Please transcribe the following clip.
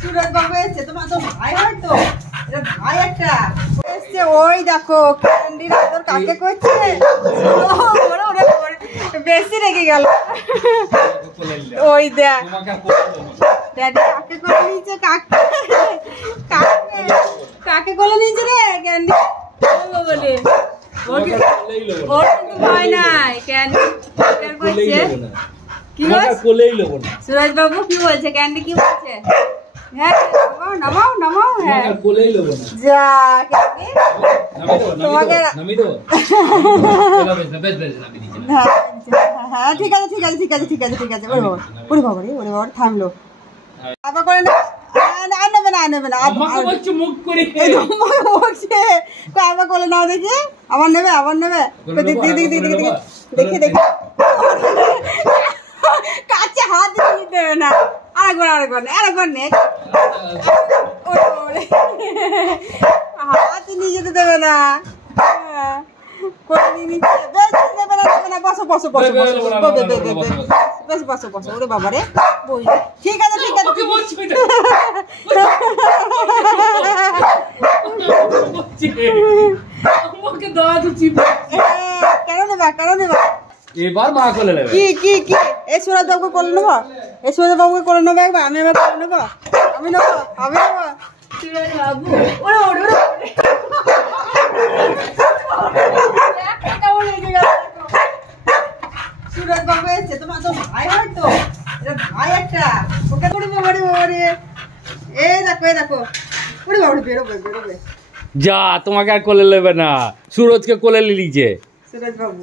সুরজ বাবু এসছে, তোমার তো ভাই হয়তো, এটা ভাই একটা এসছে। ওই দেখো ক্যান্ডির আদর কাকে করছে, বেশি রেগে গেল। ওই দেখ ড্যাডি কাকে করে নিয়েছে, কাকে করে নিয়েছে রে ক্যান্ডি বলে। ওর কিন্তু ভয় নাই, ক্যান্ডি করছে। কি সুরজ বাবু কি বলছে, ক্যান্ডি কি বলছে? হ্যাঁ নামাও নামাও। হ্যাঁ যা ক্যান্ডি তোমাকে, হ্যাঁ ঠিক আছে ঠিক আছে ঠিক আছে ঠিক আছে ঠিক আছে। ওরে বাবা ওরে বাবা রে, ওরে বাবা থামলো। আবার করে না, নেবে না নেবে না, আবার করে নাও দেখি। আবার নেবে আবার নেবে, দেখি দেখি দেখি দেখি দেখি কাছে হাত দিয়ে দেবে না। আরেকবার আরেকবার আরেকবার নে, হাত নিয়ে যেতে দেবে না। করে নিয়ে নিচ্ছে, বেশ নেবে না নেবে না। বসো বসো বসো বসো বেশ বসো বসো। ওরে বাবা রে, ঠিক আছে ঠিক আছে। কেন নেবা কেন নেবা, এবার মা কোলে নেবে। কি কি কি এই সুরজ বাবুকে কোলে নেবো, এই সুরজ বাবুকে কোলে নেবো একবার। আমি এবার কোলে নেবো, আমি নেবো আমি নেবো। সুরজ বাবু ওরে ওরে সুরজ বাবু এসছে, তোমার তো ভাই হয়তো, এটা ভাই একটা। ওকে করে বাবারে বাবারে, এই দেখো এই দেখো। ওরে বাবারে বেরোবে বেরোবে। যা তোমাকে আর কোলে নেবে না, সুরজকে কোলে নিয়েছে সুরজ বাবু।